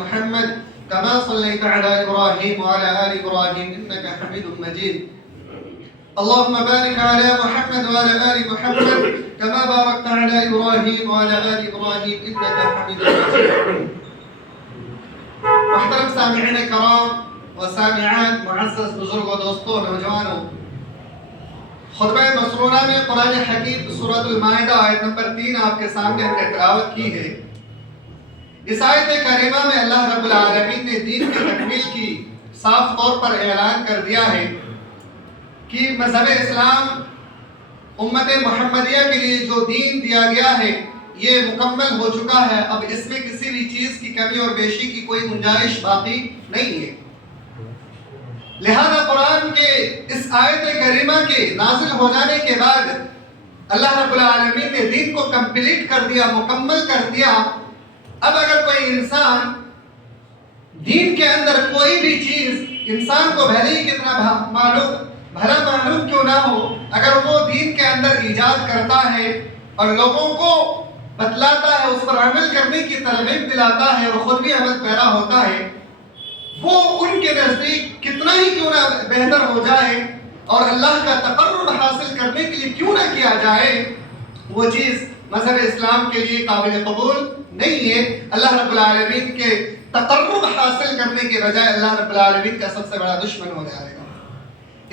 محمد كما صليت على إبراهيم وعلى آل إبراهيم إنك حميد مجيد اللهم بارك على محمد وعلى آل محمد كما باركت على إبراهيم وعلى آل إبراهيم إنك حميد مجيد. محترم سامعین کرام و سامعات معزز بزرگوں دوستوں نوجوانوں، خطبہ مسرورہ میں قرآن حکیم سورۃ المائدہ آیت نمبر 3 آپ کے سامنے ہم نے تلاوت کی ہے۔ اس آیت کریمہ میں اللہ رب العالمین نے دین کی تکمیل کی صاف طور پر اعلان کر دیا ہے کہ مذہب اسلام امت محمدیہ کے لیے جو دین دیا گیا ہے یہ مکمل ہو چکا ہے، اب اس میں کسی بھی چیز کی کمی اور بیشی کی کوئی گنجائش باقی نہیں ہے۔ لہذا قرآن کے اس آیت کریمہ کے نازل ہو جانے کے بعد اللہ رب العالمین نے دین کو کمپلیٹ کر دیا، مکمل کر دیا۔ اب اگر کوئی انسان دین کے اندر کوئی بھی چیز انسان کو بھلے ہی کتنا بھلا معلوم کیوں نہ ہو، اگر وہ دین کے اندر ایجاد کرتا ہے اور لوگوں کو بتلاتا ہے، اس پر عمل کرنے کی ترغیب دلاتا ہے اور خود بھی عمل پیرا ہوتا ہے، وہ ان کے نزدیک کتنا ہی کیوں نہ بہتر ہو جائے اور اللہ کا تقرب حاصل کرنے کے لیے کیوں نہ کیا جائے، وہ چیز مذہب اسلام کے لیے قابل قبول نہیں ہے۔ اللہ رب العالمین کے تقرب حاصل کرنے کے بجائے اللہ رب العالمین کا سب سے بڑا دشمن ہو جائے گا۔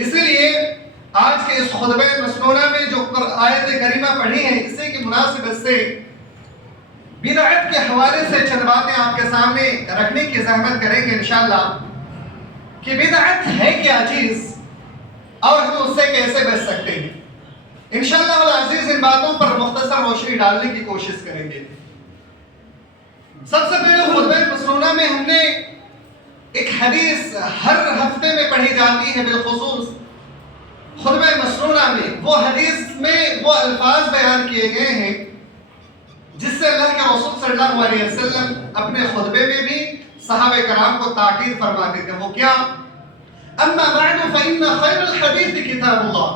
اس لیے آج کے اس خطبہ مسنونہ میں جو آیت کریمہ پڑھی ہے، اسی کی مناسبت سے بدعت کے حوالے سے چند باتیں آپ کے سامنے رکھنے کی زحمت کریں گے انشاءاللہ کہ بدعت ہے کیا چیز اور ہم اس سے کیسے بچ سکتے ہیں۔ انشاءاللہ العزیز ان باتوں پر مختصر روشنی ڈالنے کی کوشش کریں گے۔ سب سے پہلے خطبہ مسنونہ میں ہم نے ایک حدیث ہر ہفتے میں پڑھی جاتی ہے، بالخصوص خطبہ مسنونہ میں وہ حدیث میں وہ الفاظ بیان کیے گئے ہیں جس سے اللہ کے رسول صلی اللہ علیہ وسلم اپنے خطبے میں بھی صحابہ کرام کو تاکید فرماتے تھے۔ وہ کیا؟ اما بعد فإن خیر الحدیث کتاب اللہ۔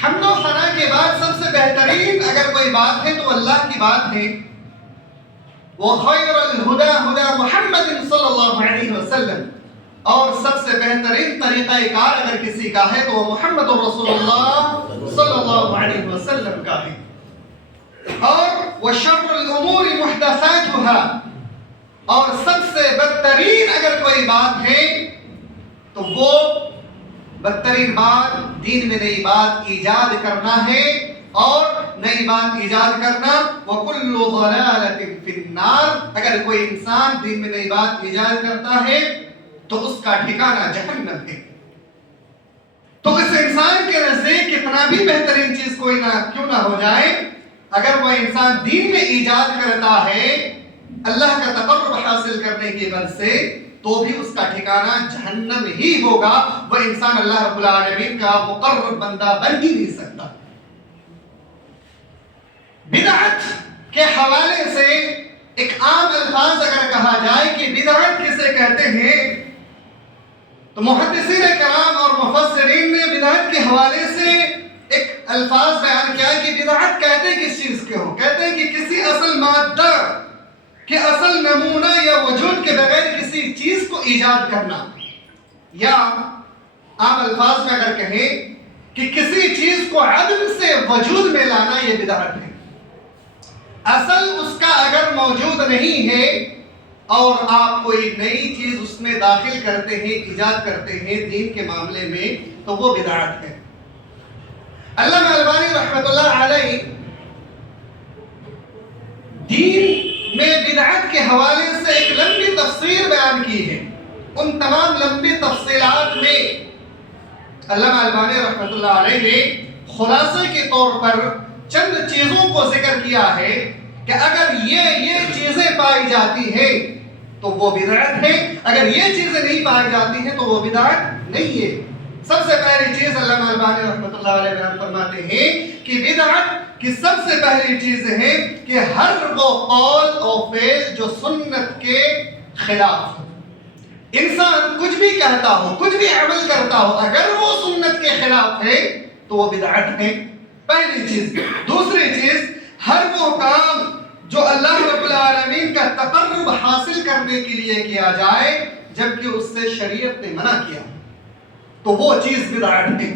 حمد و ثنا کے بعد سب سے بہترین اگر کوئی بات ہے تو اللہ کی بات ہے۔ وخیر الہدی ہدی محمد صلی اللہ علیہ وسلم، اور سب سے بہترین طریقہ کار اگر کسی کا ہے تو وہ محمد رسول اللہ صلی اللہ علیہ وسلم کا ہے۔ اور وشر الامور محدثاتها، اور سب سے بدترین اگر کوئی بات ہے تو وہ بدترین بات دین میں نئی بات ایجاد کرنا ہے، اور نئی بات ایجاد کرنا وَكُلُّ ضَلَالَةٍ فِي النَّارِ، اگر کوئی انسان دین میں نئی بات ایجاد کرتا ہے تو اس کا ٹھکانہ جہنم ہے۔ تو اس انسان کے نزدیک کتنا بھی بہترین چیز کوئی نہ کیوں نہ ہو جائے، اگر وہ انسان دین میں ایجاد کرتا ہے اللہ کا تقرب حاصل کرنے کی غرض سے، تو بھی اس کا ٹھکانہ جہنم ہی ہوگا۔ وہ انسان اللہ رب العالمین کا مقرب بندہ بن ہی نہیں سکتا۔ بدعت کے حوالے سے ایک عام الفاظ اگر کہا جائے کہ بدعت کسے کہتے ہیں، تو محدثین کرام اور مفسرین نے بدعت کے حوالے سے ایک الفاظ بیان کیا کہ بدعت کہتے کس چیز کے ہو؟ کہتے ہیں کہ کسی اصل مادہ کے اصل نمونہ یا وجود کے بغیر کسی چیز کو ایجاد کرنا، یا عام الفاظ میں اگر کہیں کہ کسی چیز کو عدم سے وجود میں لانا، یہ بدعت ہے۔ اصل اس کا اگر موجود نہیں ہے اور آپ کوئی نئی چیز اس میں داخل کرتے ہیں، ایجاد کرتے ہیں دین کے معاملے میں، تو وہ بدعت ہے۔ علامہ البانی رحمۃ اللہ علیہ دین میں بدعت کے حوالے سے ایک لمبی تفسیر بیان کی ہے۔ ان تمام لمبی تفصیلات میں علامہ البانی رحمۃ اللہ علیہ نے خلاصے کے طور پر چند چیزوں کو ذکر کیا ہے کہ اگر یہ چیزیں پائی جاتی ہیں تو وہ بدعت ہے، اگر یہ چیزیں نہیں پائی جاتی ہیں تو وہ بدعت نہیں ہے۔ سب سے پہلی چیز علامہ البانی رحمۃ اللہ علیہ بیان فرماتے ہیں کہ بدعت کی سب سے پہلی چیز ہے کہ ہر وہ قول اور فعل جو سنت کے خلاف ہو۔ انسان کچھ بھی کہتا ہو، کچھ بھی عمل کرتا ہو، اگر وہ سنت کے خلاف ہے تو وہ بدعت ہے، پہلی چیز۔ دوسری چیز، ہر وہ کام جو اللہ رب العالمین کا تقرب حاصل کرنے کے لیے کیا جائے جبکہ اس سے شریعت نے منع کیا تو وہ چیز بدعت ہے.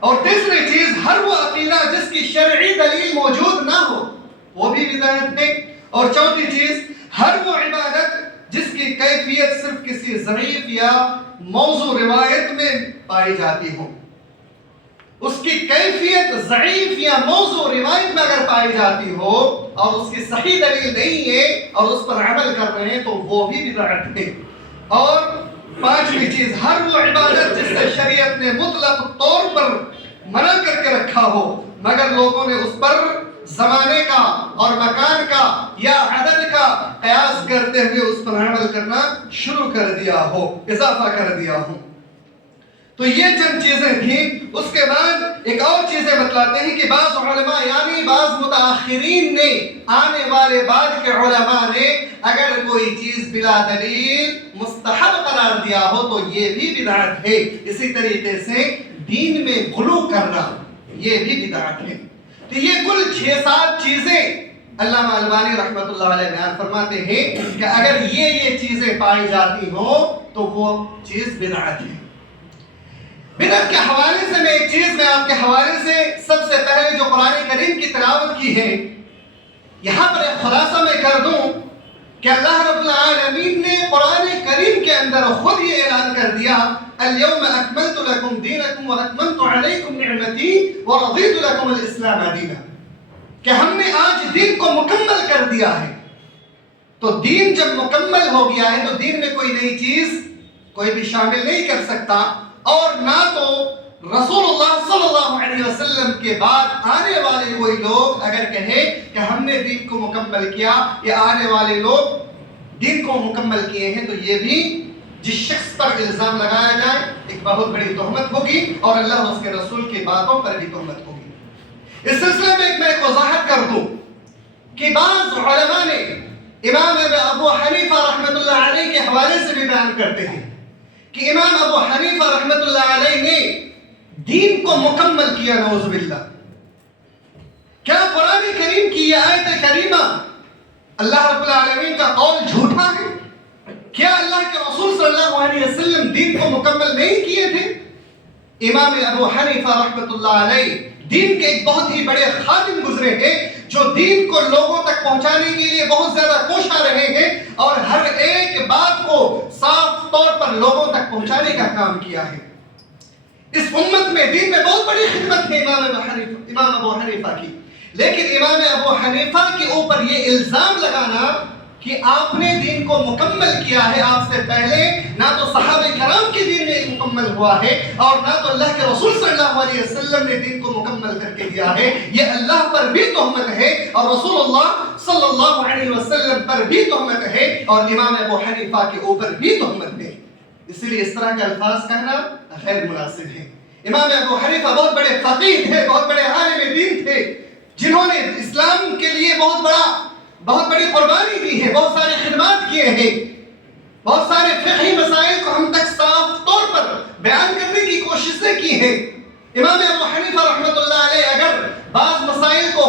اور تیسری چیز ہر وہ عقیدہ جس کی شرعی دلیل موجود نہ ہو وہ بھی بدعت ہے. اور چوتھی چیز ہر وہ عبادت جس کی کیفیت صرف کسی ضعیف یا موضوع روایت میں پائی جاتی ہو، اس کی کیفیت ضعیف یا موضوع روایت میں اگر پائی جاتی ہو اور اس کی صحیح دلیل نہیں ہے اور اس پر عمل کر رہے ہیں تو وہ بھی بدعت ہے. اور پانچویں چیز ہر وہ عبادت جس سے شریعت نے مطلق طور پر منع کر کے رکھا ہو مگر لوگوں نے اس پر زمانے کا اور مکان کا یا عدد کا قیاس کرتے ہوئے اس پر عمل کرنا شروع کر دیا ہو، اضافہ کر دیا ہو. تو یہ چند چیزیں تھیں. اس کے بعد ایک اور چیزیں بتلاتے ہیں کہ بعض علماء یعنی بعض متاخرین نے، آنے والے بعد کے علماء نے اگر کوئی چیز بلا دلیل مستحب قرار دیا ہو تو یہ بھی بدعت ہے. اسی طریقے سے دین میں غلو کرنا یہ بھی بدعت ہے. تو یہ کل 6-7 چیزیں علامہ البانی رحمۃ اللہ علیہ بیان فرماتے ہیں کہ اگر یہ چیزیں پائی جاتی ہوں تو وہ چیز بدعت ہے. بدعت کے حوالے سے میں ایک چیز میں آپ کے حوالے سے سب سے پہلے جو قرآن کریم کی تلاوت کی ہے یہاں پر ایک خلاصہ میں کر دوں کہ اللہ رب العالمین نے قرآن کریم کے اندر خود یہ اعلان کر دیا اليوم اکملت لکم دینکم واتممت علیکم نعمتی ورضیت لکم الاسلام دینا، کہ ہم نے آج دین کو مکمل کر دیا ہے. تو دین جب مکمل ہو گیا ہے تو دین میں کوئی نئی چیز کوئی بھی شامل نہیں کر سکتا. اور نہ تو رسول اللہ صلی اللہ علیہ وسلم کے بعد آنے والے کوئی لوگ اگر کہے کہ ہم نے دین کو مکمل کیا یا آنے والے لوگ دین کو مکمل کیے ہیں تو یہ بھی جس شخص پر الزام لگایا جائے ایک بہت بڑی تہمت ہوگی اور اللہ اور اس کے رسول کی باتوں پر بھی تہمت ہوگی. اس سلسلے میں میں ایک وضاحت کر دوں کہ بعض علماء نے امام ابو حنیفہ رحمۃ اللہ علیہ کے حوالے سے بھی بیان کرتے ہیں کہ امام ابو حنیفہ رحمۃ اللہ علیہ نے دین کو مکمل کیا. نعوذ باللہ. کیا قرآن کریم کی یہ آیت کریمہ اللہ رب العالمین کا قول جھوٹا ہے؟ کیا اللہ کے رسول صلی اللہ علیہ وسلم دین کو مکمل نہیں کیے تھے؟ امام ابو حنیفہ رحمۃ اللہ علیہ دین کے ایک بہت ہی بڑے خادم گزرے ہیں جو دین کو لوگوں تک پہنچانے کے لیے بہت زیادہ کوشاں رہے ہیں اور ہر ایک بات کو صاف طور پر لوگوں تک پہنچانے کا کام کیا ہے. اس امت میں دین میں بہت بڑی خدمت ہے امام ابو حنیفہ کی. لیکن امام ابو حنیفہ کے اوپر یہ الزام لگانا کہ آپ نے دین کو مکمل کیا ہے، آپ سے پہلے نہ تو صحابہ کرام کے دین میں مکمل ہوا ہے اور نہ تو اللہ کے رسول صلی اللہ علیہ وسلم نے دین کو مکمل کر کے دیا ہے، یہ اللہ پر بھی تہمت ہے اور رسول اللہ صلی اللہ علیہ وسلم پر بھی تہمت ہے اور امام ابو حنیفہ کے اوپر بھی تہمت ہے. اس لیے اس طرح کے الفاظ کہنا غیر مناسب ہے. امام ابو حنیفہ بہت بڑے فقیہ تھے، بہت بڑے عالم دین تھے جنہوں نے اسلام کے لیے بہت بڑی قربانی دی ہے، بہت سارے خدمات کیے ہیں، بہت سارے فقہی مسائل کو ہم تک صاف طور پر بیان کرنے کی کوششیں کی ہیں. امام ابو حنیفہ رحمۃ اللہ علیہ اگر بعض مسائل کو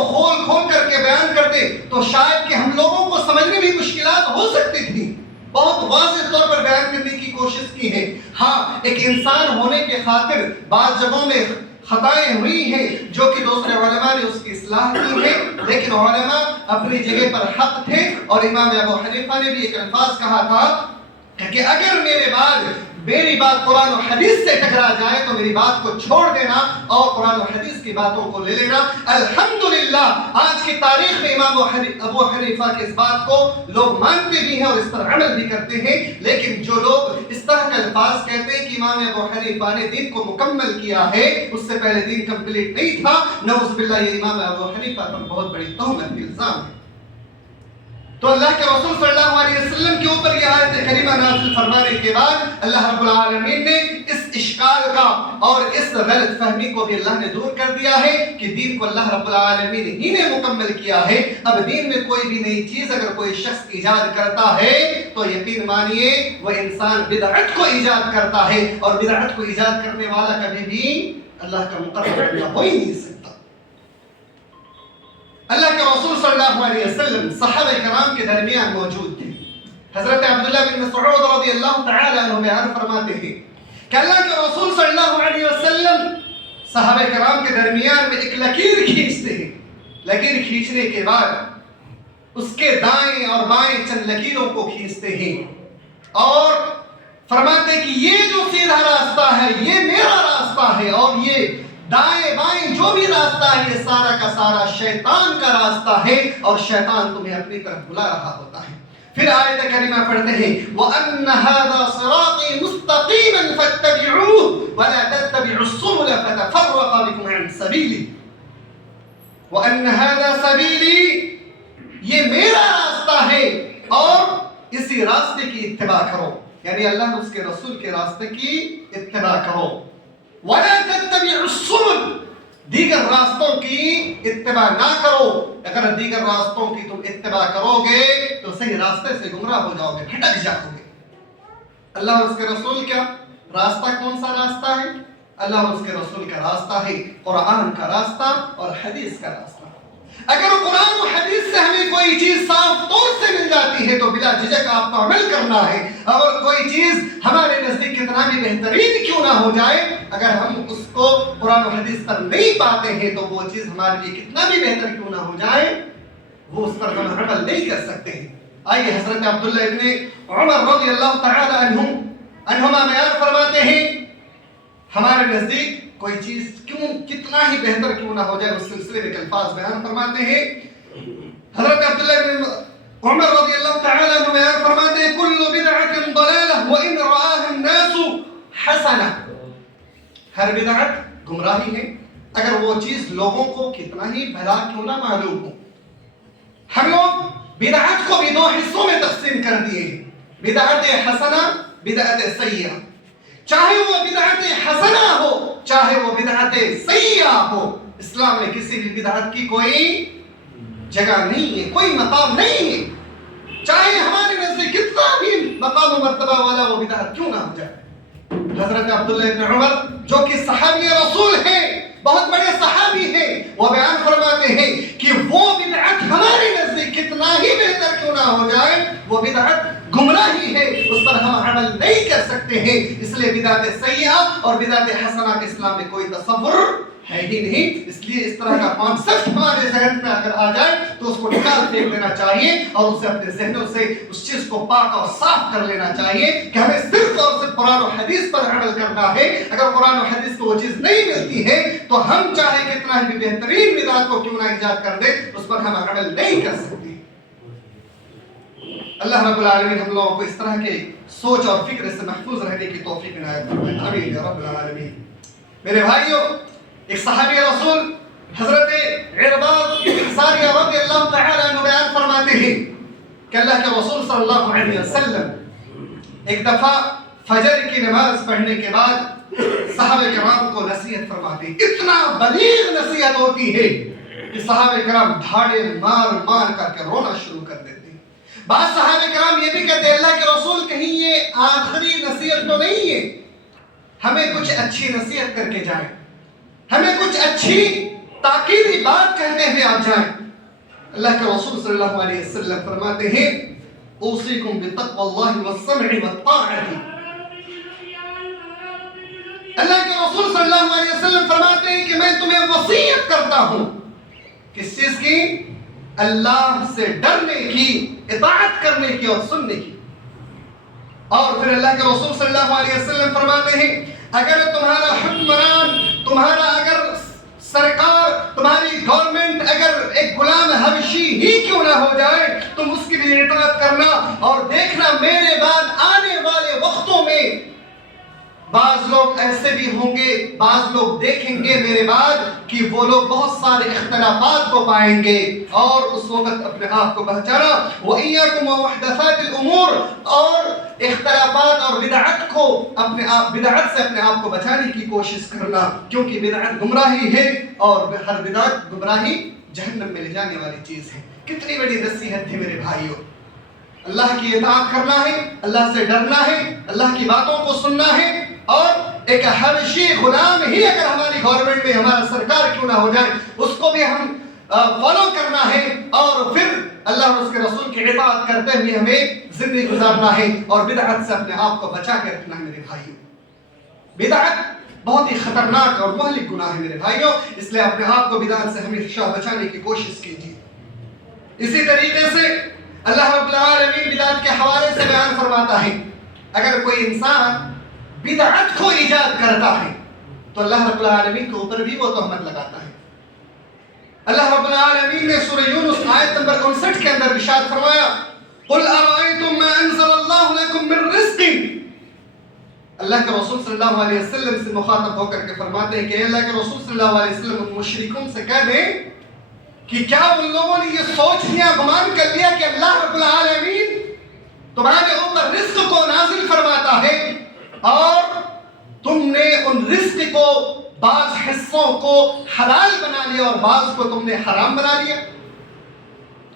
کھول کر کے بیان کرتے تو شاید کہ ہم لوگوں کو سمجھنے میں مشکلات ہو سکتی تھی. بہت واضح طور پر بیان کرنے کی کوشش کی ہے. ہاں ایک انسان ہونے کے خاطر بعض جگہوں میں خطائیں ہوئی ہیں جو کہ دوسرے علماء نے اس کی اصلاح کی ہے، لیکن علماء اپنی جگہ پر حق تھے. اور امام ابو حنیفہ نے بھی ایک الفاظ کہا تھا کہ اگر میری بات قرآن و حدیث سے ٹکرا جائے تو میری بات کو چھوڑ دینا اور قرآن و حدیث کی باتوں کو لے لینا. الحمدللہ آج کی تاریخ میں امام ابو حنیفہ کے اس بات کو لوگ مانتے بھی ہیں اور اس پر عمل بھی کرتے ہیں. لیکن جو لوگ اس طرح کے الفاظ کہتے ہیں کہ امام ابو حنیفہ نے دین کو مکمل کیا ہے، اس سے پہلے دین کمپلیٹ نہیں تھا، نعوذ باللہ، یہ امام ابو حنیفہ پر بہت بڑی تہمت الزام ہے. تو اللہ کے رسول صلی اللہ علیہ وسلم کے اوپر یہ آیت کریمہ نازل فرمانے کے بعد اللہ رب العالمین نے اس اشکال کا اور اس غلط فہمی کو بھی اللہ نے دور کر دیا ہے کہ دین کو اللہ رب العالمین ہی نے مکمل کیا ہے. اب دین میں کوئی بھی نئی چیز اگر کوئی شخص ایجاد کرتا ہے تو یقین مانیے وہ انسان بدعت کو ایجاد کرتا ہے اور بدعت کو ایجاد کرنے والا کبھی بھی اللہ کا مقرر بندہ ہو ہی نہیں سکتا. اللہ کے رسول صلی اللہ علیہ وسلم صحابہ کرام کے درمیان موجود تھے. حضرت عبداللہ بن مسعود رضی اللہ تعالی عنہ بیان فرماتے ہیں کہ اللہ کے رسول صلی اللہ علیہ وسلم صحابہ کرام کے درمیان میں ایک لکیر کھینچتے ہیں. لکیر کھینچنے کے بعد اس کے دائیں اور بائیں چند لکیروں کو کھینچتے ہیں اور فرماتے ہیں کہ یہ جو سیدھا راستہ ہے یہ میرا راستہ ہے، اور یہ دائیں بائیں جو بھی راستہ ہے یہ سارا کا سارا شیطان کا راستہ ہے، اور شیطان تمہیں اپنی طرف بلا رہا ہوتا ہے. پھر آیت کریمہ پڑھتے ہیں وَأَنَّ هَذَا صِرَاطِي مُسْتَقِيمًا فَاتَّبِعُوهُ وَلَا تَتَّبِعُوا السُّبُلَ فَتَفَرَّقَ بِكُمْ عَنْ سَبِيلِهِ. وَأَنَّ هَذَا سَبِيلِي، یہ میرا راستہ ہے اور اسی راستے کی اتباع کرو، یعنی اللہ اور اس کے رسول کے راستے کی اتباع کرو. وَلَا تَتَّبِعُوا السُّبُلَ، دیگر راستوں کی اتباع نہ کرو. اگر دیگر راستوں کی تم اتباع کرو گے تو صحیح راستے سے گمراہ ہو جاؤ گے، بھٹک جاؤ گے. اللہ اور اس کے رسول کا راستہ کون سا راستہ ہے؟ اللہ اور اس کے رسول کا راستہ ہے قرآن کا راستہ اور حدیث کا راستہ. اگر قرآن و حدیث سے ہمیں کوئی چیز صاف طور سے مل جاتی ہے تو بلا جھجک آپ کو عمل کرنا ہے. اور کوئی چیز ہمارے نزدیک کتنا بھی بہترین کیوں نہ ہو جائے، اگر ہم اس کو قرآن و حدیث پر نہیں پاتے ہیں تو وہ چیز ہمارے لیے کتنا بھی بہتر کیوں نہ ہو جائے وہ اس پر ہم عمل نہیں کر سکتے ہیں. آئیے حضرت عبداللہ ابن عمر رضی اللہ تعالی عنہما بیان فرماتے ہیں ہمارے نزدیک کوئی چیز کتنا ہی بہتر کیوں نہ ہو جائے اس سلسلے میں الفاظ بیان فرماتے ہیں. حضرت عبداللہ بن عمر رضی اللہ تعالی عنہ بیان فرماتے ہیں کل بدعۃ ضلالہ وان رآها الناس حسنہ، ہر بدعت گمراہی ہے اگر وہ چیز لوگوں کو کتنا ہی بھلا کیوں نہ معلوم ہو. ہم لوگ بدعت کو بھی دو حصوں میں تقسیم کر دیے ہیں، بدعت حسنہ، بدعت سیئہ. چاہے وہ بدعت حسنہ ہو چاہے وہ بدعت سیئہ ہو، اسلام میں کسی بھی بدعت کی کوئی جگہ نہیں ہے، کوئی مقام نہیں ہے، چاہے ہمارے نزدیک کتنا بھی مقام و مرتبہ والا وہ بدعت کیوں نہ ہو جائے. حضرت عبداللہ ابن عمر جو کہ صحابی رسول ہیں، بہت بڑے صحابی ہیں، وہ بیان فرماتے ہیں کہ وہ بدعت ہمارے نزدیک کتنا ہی بہتر کیوں نہ ہو جائے وہ بدعت گمراہی ہے، اس پر ہم عمل نہیں کر سکتے ہیں. اس لیے بدعت سیئہ اور بدعت حسنہ کے اسلام میں کوئی تصور ہے ہی نہیں. اس لیے اس طرح کا کانسیپٹ ہمارے ذہن میں اگر آ جائے تو اس کو نکال پھینک دینا چاہیے اور اسے اپنے ذہنوں سے اس چیز کو پاک اور صاف کر لینا چاہیے کہ ہمیں صرف اور صرف قرآن و حدیث پر عمل کرنا ہے. اگر قرآن و حدیث کو وہ چیز نہیں ملتی ہے تو ہم چاہے کتنا بھی بہترین بدعت کو کیوں نہ ایجاد کر دے اس پر ہم عمل نہیں کر سکتے. اللہ رب العالمین ہم لوگوں کو اس طرح کے سوچ اور فکر سے محفوظ رہنے کی توفیق عنایت فرمائے، آمین یا رب العالمین. میرے بھائیوں، ایک صحابی رسول حضرت عرباض بن ساریہ رضی اللہ تعالی عنہ بیان فرماتے ہیں کہ اللہ کے رسول صلی اللہ علیہ وسلم ایک دفعہ فجر کی نماز پڑھنے کے بعد صحابہ کرام کو نصیحت فرماتے ہیں. اتنا بلیغ نصیحت ہوتی ہے کہ صحابہ کرام دھاڑے مار مار کر کے رونا شروع کر دیتے ہیں. بعض صحابہ کرام یہ بھی کہتے ہیں اللہ کے رسول کہیں یہ آخری نصیحت تو نہیں ہے، ہمیں کچھ اچھی نصیحت کر کے جائیں، ہمیں کچھ اچھی تاکیدی بات کہتے ہوئے آپ جائیں. اللہ کے رسول صلی اللہ علیہ وسلم فرماتے ہیں اوصیکم بتقوی اللہ والسمع والطاعۃ. اللہ کے رسول صلی اللہ علیہ وسلم فرماتے ہیں کہ میں تمہیں وصیت کرتا ہوں کس چیز کی؟ اللہ سے ڈرنے کی، اطاعت کرنے کی اور سننے کی. اور پھر اللہ کے رسول صلی اللہ علیہ وسلم فرماتے ہیں اگر تمہارا حکمران، تمہارا اگر سرکار، تمہاری گورنمنٹ اگر ایک غلام حبشی ہی کیوں نہ ہو جائے تم اس کی بھی اطاعت کرنا. اور دیکھنا میرے بعد آنے والے وقتوں میں بعض لوگ ایسے بھی ہوں گے، بعض لوگ دیکھیں گے میرے بعد کہ وہ لوگ بہت سارے اختلافات کو پائیں گے اور اس وقت اپنے آپ کو بچانا. وَإِيَّاكُمْ وَمُحْدَثَاتِ الْأُمُورِ، اور اختلافات اور بدعت کو بدعت سے اپنے آپ کو بچانے کی کوشش کرنا، کیونکہ بدعت گمراہی ہے اور ہر بدعت گمراہی جہنم میں لے جانے والی چیز ہے. کتنی بڑی نصیحت تھی میرے بھائیوں. اللہ کی اطاعت کرنا ہے، اللہ سے ڈرنا ہے، اللہ کی باتوں کو سننا ہے. اور ایک حبشی غلام ہی اگر ہماری گورنمنٹ میں ہمارا سرکار کیوں نہ ہو جائے اس کو بھی ہم فالو کرنا ہے اور پھر اللہ اور اس کے رسول کی اطاعت کرتے ہوئے ہمیں زندگی گزارنا ہے اور بدعت سے اپنے آپ کو بچا کے رکھنا ہے میرے بھائیوں. بدعت بہت ہی خطرناک اور مہلک گناہ ہے میرے بھائیوں، اس لیے اپنے آپ کو بدعت سے ہمیشہ بچانے کی کوشش کیجیے. اسی طریقے سے اللہ رب العالمین بدعت کے حوالے سے بیان فرماتا ہے اگر کوئی انسان بدعت کو ایجاد کرتا ہے تو اللہ رب العالمین کے اوپر بھی وہ تہمت لگاتا ہے. اللہ رب العالمین نے سورہ یونس آیت نمبر 59 کے اندر ارشاد فرمایا قل ارائیتم ما انزل اللہ لکم من رزق. اللہ کے رسول صلی اللہ علیہ وسلم سے مخاطب ہو کر کے فرماتے ہیں کہ اللہ کے رسول صلی اللہ علیہ وسلم ان مشرکوں سے کہہ دیں کہ کیا ان لوگوں نے یہ سوچ لیا گمان کر لیا کہ اللہ رب العالمین تمہارے اوپر رزق کو نازل فرماتا ہے اور تم نے ان رزق کو بعض حصوں کو حلال بنا لیا اور بعض کو تم نے حرام بنا لیا.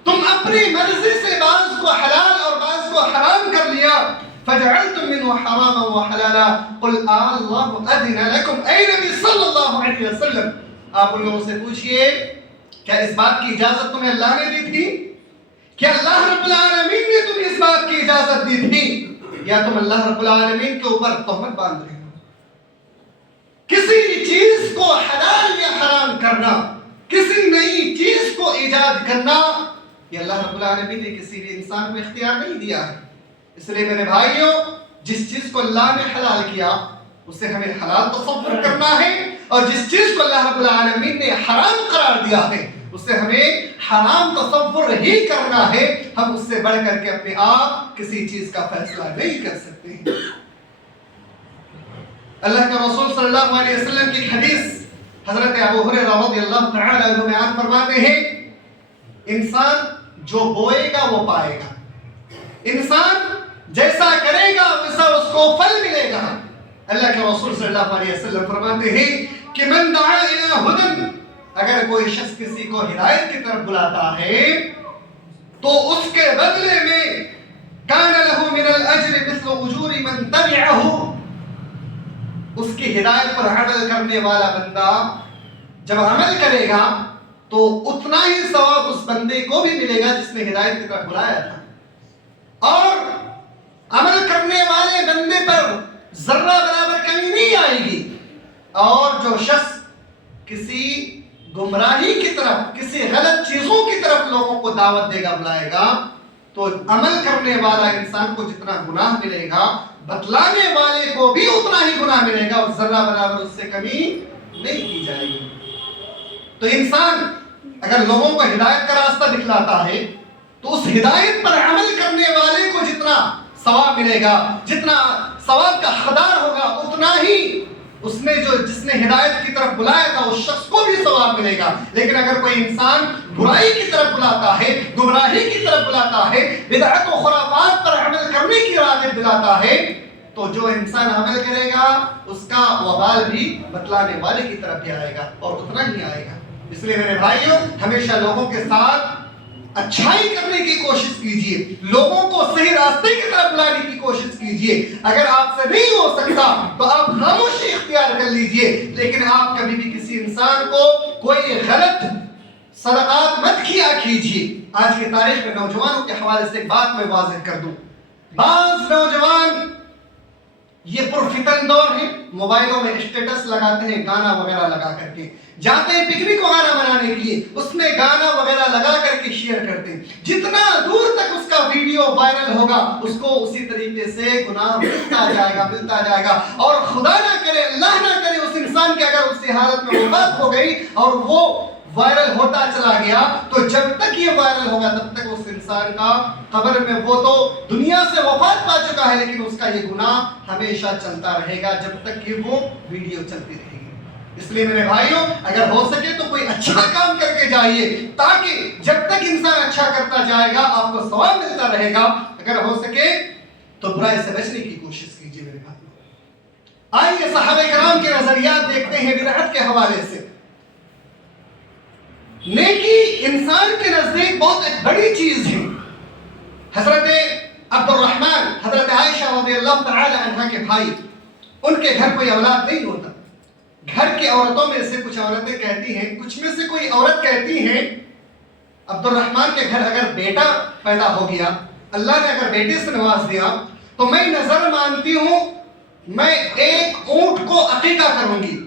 تم اپنی مرضی سے بعض کو حلال اور بعض کو حرام کر لیا. فجعلتم منه حراما وحلالا قل الله اذن لكم اے نبی صلی اللہ علیہ وسلم آپ ان لوگوں سے پوچھئے کیا اس بات کی اجازت تمہیں اللہ نے دی تھی؟ کیا اللہ رب العالمین نے تمہیں اس بات کی اجازت دی تھی یا تم اللہ رب العالمین کے اوپر تہمت باندھ رہے ہو؟ کسی چیز کو حلال یا حرام کرنا، کسی نئی چیز کو ایجاد کرنا، یہ اللہ رب العالمین نے کسی بھی انسان کو اختیار نہیں دیا ہے. اس لیے میرے بھائیوں جس چیز کو اللہ نے حلال کیا اسے ہمیں حلال تصور کرنا ہے اور جس چیز کو اللہ رب العالمین نے حرام قرار دیا ہے اسے ہمیں حرام تصور ہی کرنا ہے. ہم اس سے بڑھ کر کے اپنے آپ کسی چیز کا فیصلہ نہیں کر سکتے ہیں. اللہ کے رسول صلی اللہ علیہ وسلم کی حدیث حضرت ابو ہریرہ رضی اللہ تعالی عنہ بیان فرماتے ہیں انسان جو بوئے گا وہ پائے گا، انسان جیسا کرے گا ویسا اس کو پھل ملے گا. اللہ کے رسول صلی اللہ علیہ وسلم فرماتے ہیں کہ من دعا الی ہدی، اگر کوئی شخص کسی کو ہدایت کی طرف بلاتا ہے تو اس کے بدلے میں کان له من الاجر مثل اجور من تبعه، اس کی ہدایت پر عمل کرنے والا بندہ جب عمل کرے گا تو اتنا ہی ثواب اس بندے کو بھی ملے گا جس نے ہدایت کی طرف بلایا تھا، اور عمل کرنے والے بندے پر ذرہ برابر کمی نہیں آئے گی. اور جو شخص کسی گمراہی کی طرف، کسی غلط چیزوں کی طرف لوگوں کو دعوت دے گا، بلائے گا، تو عمل کرنے والا انسان کو جتنا گناہ ملے گا بتلانے والے کو بھی اتنا ہی گناہ ملے گا اور ذرہ برابر اس سے کمی نہیں کی جائے گی. تو انسان اگر لوگوں کو ہدایت کا راستہ دکھلاتا ہے تو اس ہدایت پر عمل کرنے والے کو جتنا ثواب ملے گا، جتنا ثواب کا حقدار ہوگا، اتنا ہی جس نے ہدایت کی طرف بلایا تھا اس شخص کو بھی ثواب ملے گا. لیکن اگر کوئی انسان برائی کی طرف بلاتا ہے، گمراہی کی طرف بلاتا ہے، بدعت و خرافات پر عمل کرنے کی راغب دلاتا ہے، تو جو انسان عمل کرے گا اس کا وبال بھی بتلانے والے کی طرف بھی آئے گا اور اتنا ہی آئے گا. اس لیے میرے بھائیوں ہمیشہ لوگوں کے ساتھ اچھائی کرنے کی کوشش کیجئے، لوگوں کو صحیح راستے کی طرف لانے کی کوشش کیجئے. اگر آپ سے نہیں ہو سکتا تو آپ خاموشی اختیار کر لیجئے، لیکن آپ کبھی بھی کسی انسان کو کوئی غلط صدقات مت کیا کیجئے. آج کی تاریخ میں نوجوانوں کے حوالے سے ایک بات میں واضح کر دوں، بعض نوجوان یہ پرفتن دور ہے، موبائلوں میں اسٹیٹس لگاتے ہیں گانا وغیرہ لگا کر کے، جاتے ہیں پکنک وغیرہ منانے کے لیے، اس میں گانا وغیرہ لگا کر کے شیئر کرتے ہیں. جتنا دور تک اس کا ویڈیو وائرل ہوگا اس کو اسی طریقے سے گناہ ملتا جائے گا اور خدا نہ کرے، اللہ نہ کرے اس انسان کی اگر اسی حالت میں وفات ہو گئی اور وہ وائرل ہوتا چلا گیا تو جب تک یہ وائرل ہوگا تب تک اس انسان کا قبر میں، وہ تو دنیا سے وفات پا چکا ہے لیکن اس کا یہ گناہ ہمیشہ چلتا رہے گا جب تک کہ وہ ویڈیو چلتی رہے گی. اس لیے میرے بھائیوں اگر ہو سکے تو کوئی اچھا کام کر کے جائیے تاکہ جب تک انسان اچھا کرتا جائے گا آپ کو ثواب ملتا رہے گا. اگر ہو سکے تو برائی سے بچنے کی کوشش کیجیے. میرے بھائیوں آئیے صحابہ کرام کے نظریات دیکھتے ہیں بدعت کے حوالے سے. نیکی انسان کے نزدیک بہت ایک بڑی چیز ہے. حضرت عبد الرحمن، حضرت عائشہ رضی اللہ تعالی عنہ کے بھائی، ان کے گھر کوئی اولاد نہیں ہوتا. گھر کی عورتوں میں سے کچھ عورتیں کہتی ہیں، کچھ میں سے کوئی عورت کہتی ہیں عبد الرحمن کے گھر اگر بیٹا پیدا ہو گیا، اللہ نے اگر بیٹے سے نواز دیا تو میں نظر مانتی ہوں میں ایک اونٹ کو عقیقہ کروں گی۔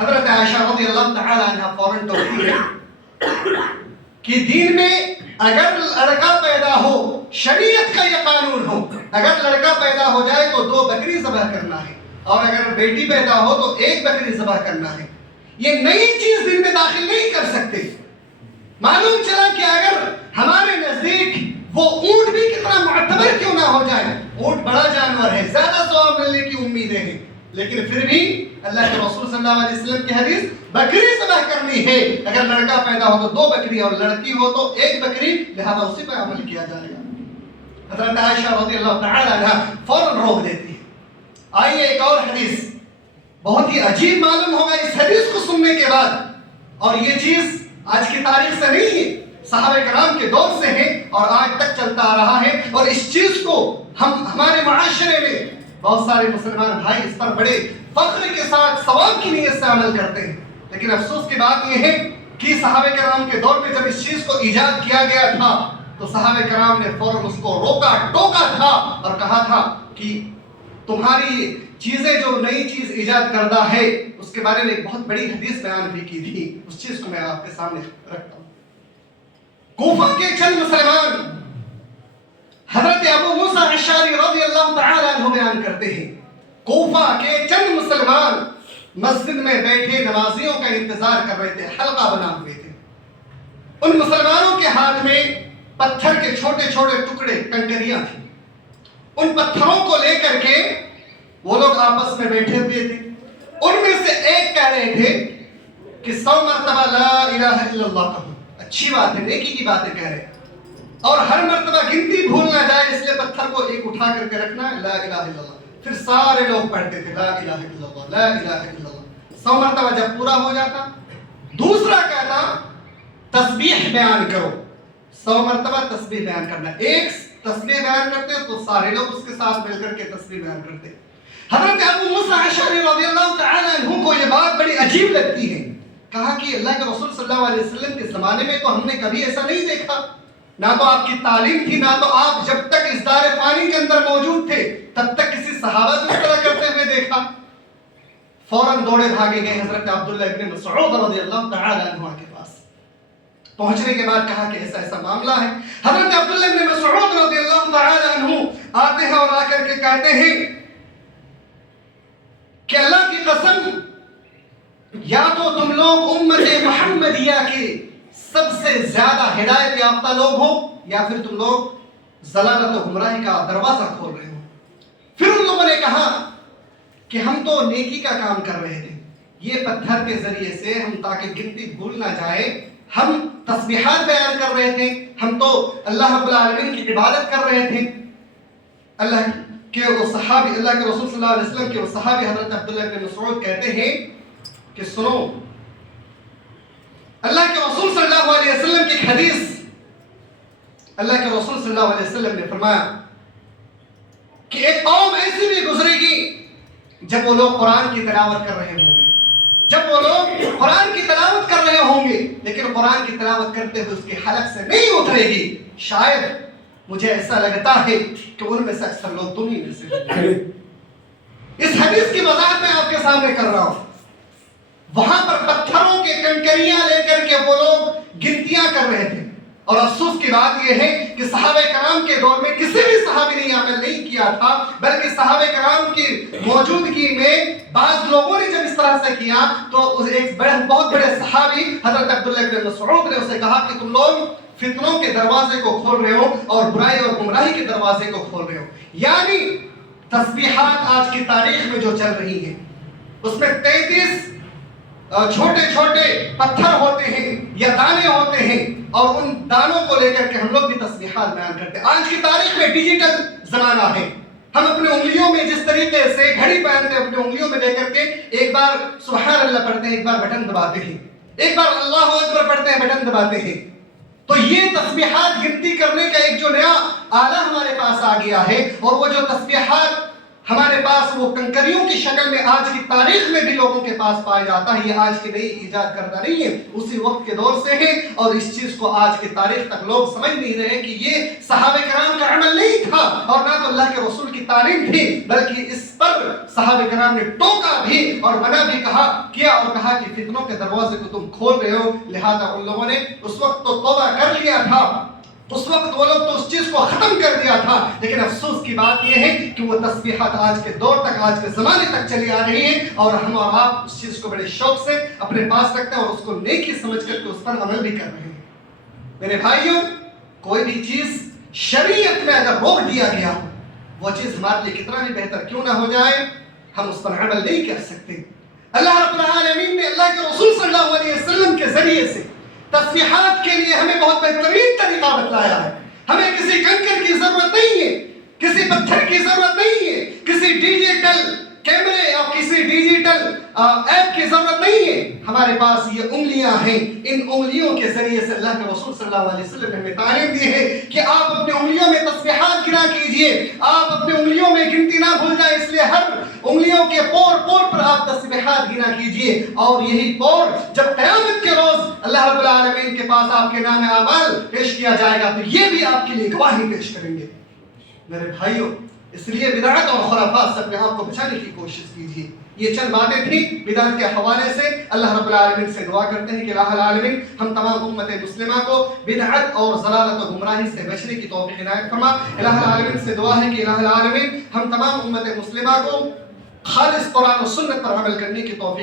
حضرت عائشہ رضی اللہ تعالی عنہ فوراً ٹوکتی ہے کہ دین میں اگر لڑکا پیدا ہو، شریعت کا یہ قانون ہو، اگر لڑکا پیدا ہو جائے تو 2 بکری ذبح کرنا ہے، اور اگر بیٹی پیدا ہو تو 1 بکری ذبح کرنا ہے۔ یہ نئی چیز دن میں داخل نہیں کر سکتے۔ معلوم چلا کہ اگر ہمارے نزدیک وہ اونٹ بھی کتنا معتبر کیوں نہ ہو جائے، اونٹ بڑا جانور ہے، زیادہ ثواب ملنے کی امیدیں ہیں، لیکن پھر بھی اللہ کے رسول صلی اللہ علیہ وسلم کی حدیث بکری ذبح کرنی ہے۔ اگر لڑکا پیدا ہو تو 2 بکری اور لڑکی ہو تو 1 بکری، لہذا اسی پہ عمل کیا جائے گا۔ حضرت عائشہ رضی اللہ تعالی عنہ فوراً روک دیتی ہے۔ آئیے ایک اور حدیث، بہت ہی عجیب معلوم ہوگا اس حدیث کو سننے کے بعد، اور یہ چیز آج کی تاریخ سے نہیں ہے، صحابہ کرام کے دور سے ہے اور آج تک چلتا آ رہا ہے، اور اس چیز کو ہمارے معاشرے میں بہت سارے مسلمان بھائی اس پر بڑے فخر کے ساتھ ثواب کی نیت سے عمل کرتے ہیں، لیکن افسوس کی بات یہ ہے کہ صحابہ کرام کے دور میں جب اس چیز کو ایجاد کیا گیا تھا تو صحابہ کرام نے فوراً اس کو روکا ٹوکا تھا اور کہا تھا کہ تمہاری چیزیں جو نئی چیز ایجاد کردہ ہے اس کے بارے میں ایک بہت بڑی حدیث بیان بھی کی تھی، اس چیز کو میں آپ کے سامنے رکھتا ہوں۔ کوفہ کے چند مسلمان حضرت ابو موسیٰ اشعری رضی اللہ تعالی عنہ بیان کرتے ہیں، کوفہ کے چند مسلمان مسجد میں بیٹھے نمازیوں کا انتظار کر رہے تھے، حلقہ بنا ہوئے تھے۔ ان مسلمانوں کے ہاتھ میں پتھر کے چھوٹے چھوٹے ٹکڑے، کنکریاں تھیں۔ ان پتھروں کو لے کر کے وہ لوگ آپس میں بیٹھے ہوئے تھے۔ ان میں سے ایک کہہ رہے تھے کہ 100 مرتبہ لا الہ الا اللہ کہو، اچھی بات ہے، نیکی کی باتیں کہہ رہے ہیں، اور ہر مرتبہ گنتی بھول نہ جائے اس لیے پتھر کو ایک اٹھا کر کے رکھنا ہے، لا الہ الا اللہ۔ پھر سارے لوگ پڑھتے تھے لا الہ الا اللہ، لا الہ الا اللہ۔ 100 مرتبہ جب پورا ہو جاتا، دوسرا کہتا تسبیح بیان کرو، 100 مرتبہ تسبیح بیان کرنا۔ ایک تسبیح بیان کرتے تو سارے لوگ اس کے ساتھ مل کر کے تسبیح بیان کرتے۔ حضرت ابو موسیٰ اشعری رضی اللہ تعالی عنہ کو یہ بات بڑی عجیب لگتی ہے، کہا کہ اللہ کے رسول صلی اللہ علیہ وسلم کے زمانے میں تو ہم نے کبھی ایسا نہیں دیکھا، نہ تو آپ کی تعلیم تھی، نہ تو آپ جب تک اس دار فانی کے اندر موجود تھے تب تک کسی صحابہ کو اس طرح کرتے ہوئے دیکھا۔ فوراً دوڑے بھاگے گئے حضرت عبداللہ ابن مسعود رضی اللہ تعالی عنہ کے پاس۔ پہنچنے کے بعد کہا کہ ایسا ایسا معاملہ ہے۔ حضرت عبداللہ ابن مسعود رضی اللہ تعالی عنہ آتے ہیں اور آ کر کے کہتے ہیں کہ اللہ کی قسم، یا تو تم لوگ امت محمدیہ کے سب سے زیادہ ہدایت یافتہ لوگ ہو، یا پھر تم لوگ ضلالت و گمراہی کا دروازہ کھول رہے ہو۔ پھر ان لوگوں نے کہا کہ ہم تو نیکی کا کام کر رہے تھے، یہ پتھر کے ذریعے سے ہم تاکہ گنتی بھول نہ جائے ہم تسبیحات بیان کر رہے تھے، ہم تو اللہ رب العالمین کی عبادت کر رہے تھے۔ اللہ کے وہ صحابی، اللہ کے رسول صلی اللہ علیہ وسلم کے وہ صحابی حضرت عبداللہ بن مسعود کہتے ہیں کہ سنو، اللہ کے رسول صلی اللہ علیہ وسلم کی حدیث، اللہ کے رسول صلی اللہ علیہ وسلم نے فرمایا کہ ایک قوم ایسی بھی گزرے گی جب وہ لوگ قرآن کی تلاوت کر رہے ہوں گے، جب وہ لوگ قرآن کی تلاوت کر رہے ہوں گے لیکن قرآن کی تلاوت کرتے ہوئے اس کی حلق سے نہیں اترے گی، شاید مجھے ایسا لگتا ہے کہ ان میں سے اکثر لوگ تم ہی میں سے۔ اس حدیث کی وضاحت میں آپ کے سامنے کر رہا ہوں۔ وہاں پر پتھروں کے کنکریاں لے کر کے وہ لوگ گنتیاں کر رہے تھے، اور افسوس کی بات یہ ہے کہ صحابہ کرام کے دور میں کسی بھی صحابی نے یہ عمل نہیں کیا تھا، بلکہ صحابہ کرام کی موجودگی میں بعض لوگوں نے جب اس طرح سے کیا تو ایک بہت بڑے صحابی حضرت عبداللہ بن مسعود نے اسے کہا کہ تم لوگ فتنوں کے دروازے کو کھول رہے ہو اور برائی اور گمراہی کے دروازے کو کھول رہے ہو۔ یعنی تسبیحات آج کی تاریخ میں جو چل رہی ہیں اس میں 33 چھوٹے چھوٹے پتھر ہوتے ہیں یا دانے ہوتے ہیں، اور ان دانوں کو لے کر کے ہم لوگ بھی تسبیحات بیان کرتے ہیں۔ آج کی تاریخ میں ڈیجیٹل زمانہ ہے، ہم اپنے انگلیوں میں جس طریقے سے گھڑی پہنتے ہیں اپنے انگلیوں میں لے کر کے ایک بار سبحان اللہ پڑھتے ہیں، ایک بار بٹن دباتے ہیں، ایک بار اللہ اکبر پڑھتے ہیں، بٹن دباتے ہیں۔ تو یہ تسبیحات گنتی کرنے کا ایک جو نیا آلہ ہمارے پاس آ گیا ہے، اور وہ جو تسبیحات ہمارے پاس وہ کنکریوں کی شکل میں آج کی تاریخ میں بھی لوگوں کے پاس پایا جاتا ہے. یہ آج کی نئی ایجاد کردہ نہیں ہے، اسی وقت کے دور سے ہے، اور اس چیز کو آج کی تاریخ تک لوگ سمجھ نہیں رہے کہ یہ صحابہ کرام کا عمل نہیں تھا اور نہ تو اللہ کے رسول کی تعلیم تھی، بلکہ اس پر صحابہ کرام نے ٹوکا بھی اور منع بھی کیا اور کہا کہ فتنوں کے دروازے کو تم کھول رہے ہو. لہذا ان لوگوں نے اس وقت تو توبہ کر لیا تھا، اس وقت وہ لوگ تو اس چیز کو ختم کر دیا تھا، لیکن افسوس کی بات یہ ہے کہ وہ تسبیحات آج کے دور تک، آج کے زمانے تک چلی آ رہی ہیں، اور ہم اور آپ اس چیز کو بڑے شوق سے اپنے پاس رکھتے ہیں اور اس کو نیکی سمجھ کر کے اس پر عمل بھی کر رہے ہیں. میرے بھائیوں، کوئی بھی چیز شریعت میں اگر روک دیا گیا ہو، وہ چیز ہمارے لیے کتنا بھی بہتر کیوں نہ ہو جائے، ہم اس پر عمل نہیں کر سکتے. اللہ رب العالمین نے اللہ کے رسول صلی اللہ علیہ وسلم کے ذریعے سے تسبیحات کے لیے ہمیں بہت بہترین طریقہ بتلایا ہے. ہمیں کسی کنکر کی ضرورت نہیں ہے، کسی پتھر کی ضرورت نہیں ہے، کسی ڈیجیٹل کیمرے اور کسی ڈیجیٹل ایپ کی ضرورت نہیں ہے. ہمارے پاس یہ انگلیاں ہیں، ان انگلیوں کے ذریعے سے اللہ کے رسول صلی اللہ علیہ وسلم نے ہمیں تعلیم دی ہے کہ آپ اپنی انگلیوں میں تسبیحات گنا کیجئے. آپ اپنی انگلیوں میں گنتی نہ بھول جائیں، اس لیے ہر انگلیوں کے پور پر آپ تسبیحات گنا کیجئے، اور یہی پور جب قیامت کے روز اللہ رب العالمین کے پاس آپ کے نام اعمال پیش کیا جائے گا تو یہ بھی آپ کے لیے گواہی پیش کریں گے. میرے بھائیوں، اس لیے بدعت اور خرافات سے اپنے آپ کو بچانے کی کوشش کیجیے. یہ چند باتیں تھیں بدعت کے حوالے سے. اللہ رب العالمین سے دعا کرتے ہیں کہ الہ العالمین ہم تمام امت مسلمہ کو بدعت اور ضلالت و گمراہی سے بچنے کی توفیق عنایت فرما. الہ العالمین سے دعا ہے کہ الہ العالمین ہم تمام امت مسلمہ کو خالص قرآن و سنت پر عمل کرنے کی توفیق